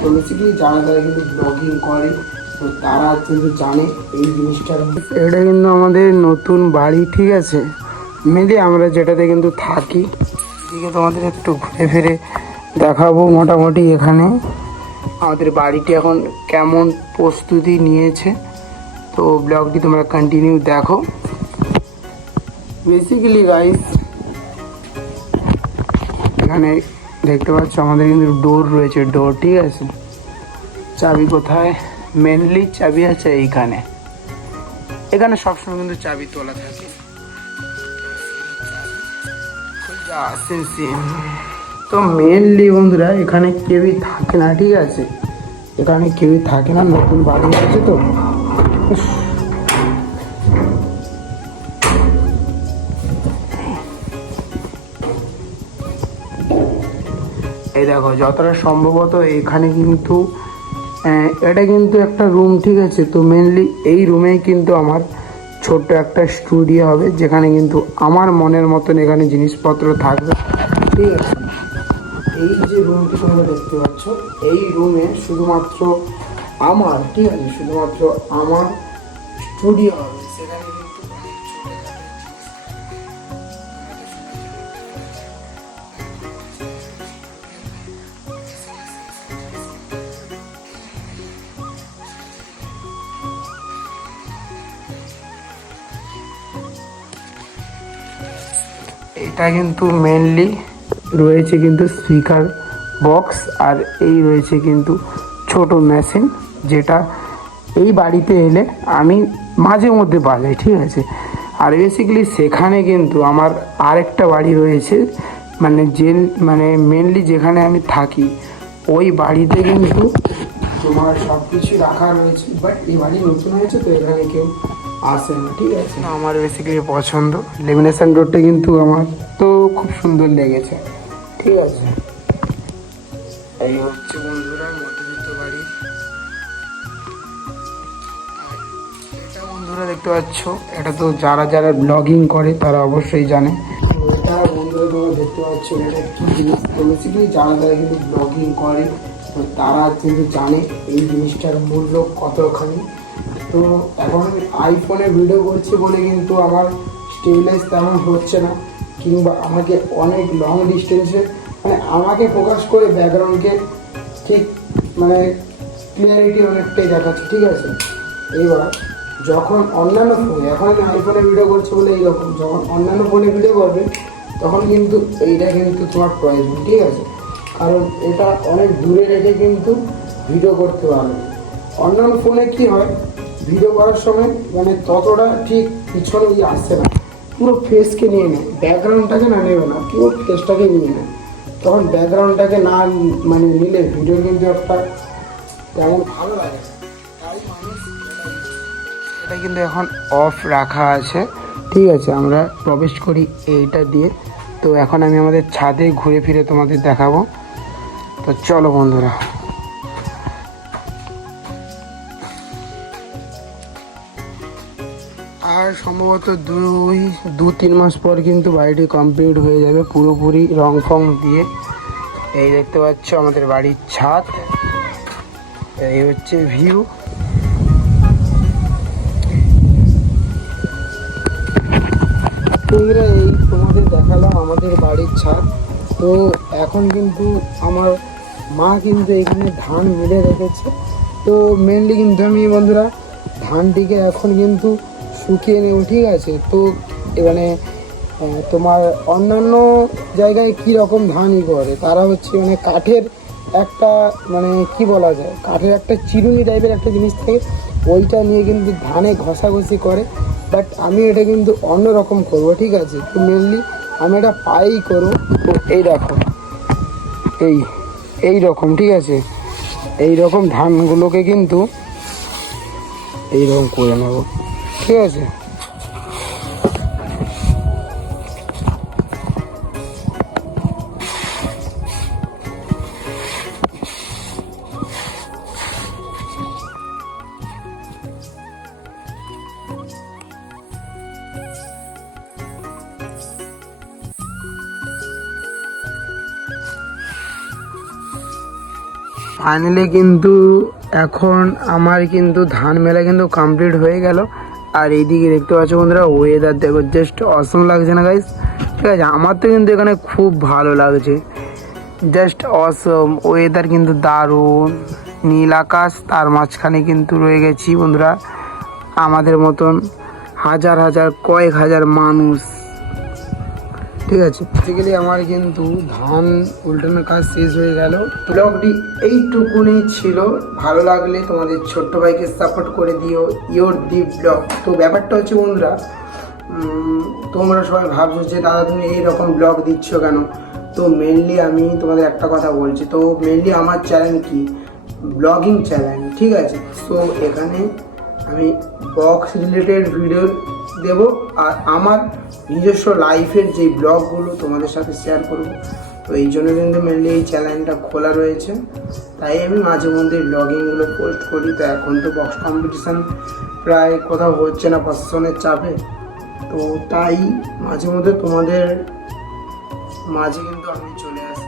তো বেসিক্যালি যারা যারা কিন্তু ব্লগিং করে তো তারা কিন্তু জানে এই জিনিসটার। এটা কিন্তু আমাদের নতুন বাড়ি, ঠিক আছে। মেনলি আমরা যেটাতে কিন্তু থাকি, এদিকে তোমাদের একটু ঘুরে ফিরে দেখাবো। মোটামুটি এখানে আমাদের বাড়িটি এখন কেমন প্রস্তুতি নিয়েছে, তো ব্লগটি তোমরা কন্টিনিউ দেখো। বেসিক্যালি গাইস, এখানে দেখতে পাচ্ছ আমাদের কিন্তু ডোর রয়েছে, ডোর, ঠিক আছে। চাবি কোথায়? মেনলি চাবি আছে এইখানে। এখানে সবসময় কিন্তু চাবি তোলা থাকে। তো মেনলি বন্ধুরা এখানে কেউই থাকে না, ঠিক আছে। এখানে কেউই থাকে না, নতুন বাড়ি হয়েছে তো। এই দেখো, যতটা সম্ভবত এখানে কিন্তু এটা কিন্তু একটা রুম, ঠিক আছে। তো মেনলি এই রুমেই কিন্তু আমার ছোট্ট একটা স্টুডিও হবে, যেখানে কিন্তু আমার মনের মতন এখানে জিনিসপত্র থাকবে, ঠিক আছে। এই যে রুমটি তোমরা দেখতে পাচ্ছ, এই রুমে শুধুমাত্র আমার, ঠিক আছে, শুধুমাত্র আমার স্টুডিও হবে। সেখানে কিন্তু অনেক এটা কিন্তু মেনলি রয়েছে কিন্তু স্পিকার বক্স, আর এই রয়েছে কিন্তু ছোট মেশিন, যেটা এই বাড়িতে এলে আমি মাঝে মধ্যে বাজাই, ঠিক আছে। আর বেসিক্যালি সেখানে কিন্তু আমার আরেকটা বাড়ি রয়েছে, মানে মেনলি যেখানে আমি থাকি ওই বাড়িতে কিন্তু তোমার সব কিছু রাখা রয়েছে। বাট এই বাড়ি নতুন হয়েছে তো এখানে কেউ আসে না, ঠিক আছে। আমার বেসিক্যালি পছন্দ লেমিনেশন রোডটা, কিন্তু আমার তো খুব সুন্দর লেগেছে, ঠিক আছে। এই হচ্ছে বন্ধুরা মধ্যবিত্ত বাড়ি। এটা বন্ধুরা দেখতে পাচ্ছ, এটা তো যারা যারা ব্লগিং করে তারা অবশ্যই জানে। এটা বন্ধুরা তোমরা দেখতে পাচ্ছ, এটা কি জিনিস। তো বেসিক্যালি যারা যারা কিন্তু ব্লগিং করে তো তারা কিন্তু জানে এই জিনিসটার মূল্য কতখানি। তো এখন আমি আইফোনে ভিডিও করছি বলে কিন্তু আমার স্টেবিলাইজ তেমন হচ্ছে না, কিংবা আমাকে অনেক লং ডিস্টেন্সে মানে আমাকে ফোকাস করে ব্যাকগ্রাউন্ডকে ঠিক মানে ক্লিয়ারিটি অনেকটাই দেখাচ্ছে, ঠিক আছে। এবার যখন অন্যান্য ফোনে, এখন আমি আইফোনে ভিডিও করছি বলে এইরকম, যখন অন্যান্য ফোনে ভিডিও করবে তখন কিন্তু এইটা কিন্তু তোমার প্রয়োজন, ঠিক আছে। কারণ এটা অনেক দূরে রেখে কিন্তু ভিডিও করতে পারবে। অন্যান্য ফোনে কি হয়, ভিডিও করার সময় মানে ততটা ঠিক পিছনে আসছে না, পুরো ফেসকে নিয়ে নেয়, ব্যাকগ্রাউন্ডটাকে না নেবে না, পুরো ফেসটাকে নিয়ে নেয়। তখন ব্যাকগ্রাউন্ডটাকে না মানে নিলে ভিডিও কিন্তু একটা তেমন ভালো লাগে। তাই মানুষ এটা কিন্তু এখন অফ রাখা আছে, ঠিক আছে। আমরা প্রবেশ করি এইটা দিয়ে। তো এখন আমি আমাদের ছাদে ঘুরে ফিরে তোমাদের দেখাবো। তো চলো বন্ধুরা। আর সম্ভবত 2-3 মাস পর কিন্তু বাড়িটি কমপ্লিট হয়ে যাবে পুরোপুরি রং ফং দিয়ে। এই দেখতে পাচ্ছ আমাদের বাড়ির ছাদ, এই হচ্ছে ভিউ। বন্ধুরা এই তোমাদের দেখালাম আমাদের বাড়ির ছাদ। তো এখন কিন্তু আমার মা কিন্তু এখানে ধান মিলে রেখেছে। তো মেনলি কিন্তু আমি বন্ধুরা ধানটিকে এখন কিন্তু শুকিয়ে নেব, ঠিক আছে। তো মানে তোমার অন্যান্য জায়গায় কি রকম ধানই করে, তারা হচ্ছে মানে কাঠের একটা মানে কি বলা যায়, কাঠের একটা চিরুনি টাইপের একটা জিনিস থাকে, ওইটা নিয়ে কিন্তু ধানে ঘষাঘষি করে। বাট আমি এটা কিন্তু অন্যরকম করবো, ঠিক আছে। তো মেনলি আমি এটা পাই করবো। তো এই দেখো এই রকম, ঠিক আছে, এই রকম ধানগুলোকে কিন্তু এইরকম করে নেব, ঠিক আছে। ফাইনালি কিন্তু এখন আমার কিন্তু ধান মেলা কিন্তু কমপ্লিট হয়ে গেল। আর এইদিকে দেখতে পাচ্ছ বন্ধুরা ওয়েদার দেখো, জাস্ট অসম লাগছে না গাইস? ঠিক আছে, আমার তো কিন্তু এখানে খুব ভালো লাগছে, জাস্ট অসম ওয়েদার কিন্তু দারুণ। নীল আকাশ, তার মাঝখানে কিন্তু রয়ে গেছি বন্ধুরা আমাদের মতন হাজার হাজার কয়েক হাজার মানুষ। ঠিক আছে, বেসিক্যালি আমার কিন্তু ধান উল্টানোর কাজ শেষ হয়ে গেল। ব্লগটি এইটুকুনি ছিল, ভালো লাগলে তোমাদের ছোট্ট ভাইকে সাপোর্ট করে দিও, ইয়োর দি ব্লগ। তো ব্যাপারটা হচ্ছে বন্ধুরা, তোমরা সবাই ভাবছো যে দাদা তুমি এইরকম ব্লগ দিচ্ছ কেন? তো মেনলি আমি তোমাদের একটা কথা বলছি, তো মেনলি আমার চ্যানেল কি ব্লগিং চ্যানেল, ঠিক আছে? সো এখানে আমি বক্স রিলেটেড ভিডিও দেব, আর আমার নিজস্ব লাইফের যে ব্লগগুলো তোমাদের সাথে শেয়ার করব। তো এই জন্য কিন্তু মেনলি এই চ্যানেলটা খোলা রয়েছে, তাই আমি মাঝে মধ্যে ব্লগিংগুলো পোস্ট করি। তো এখন তো বক্স কম্পিটিশান প্রায় কোথাও হচ্ছে না প্রশাসনের চাপে, তো তাই মাঝে মধ্যে তোমাদের মাঝে কিন্তু আমি চলে আসি।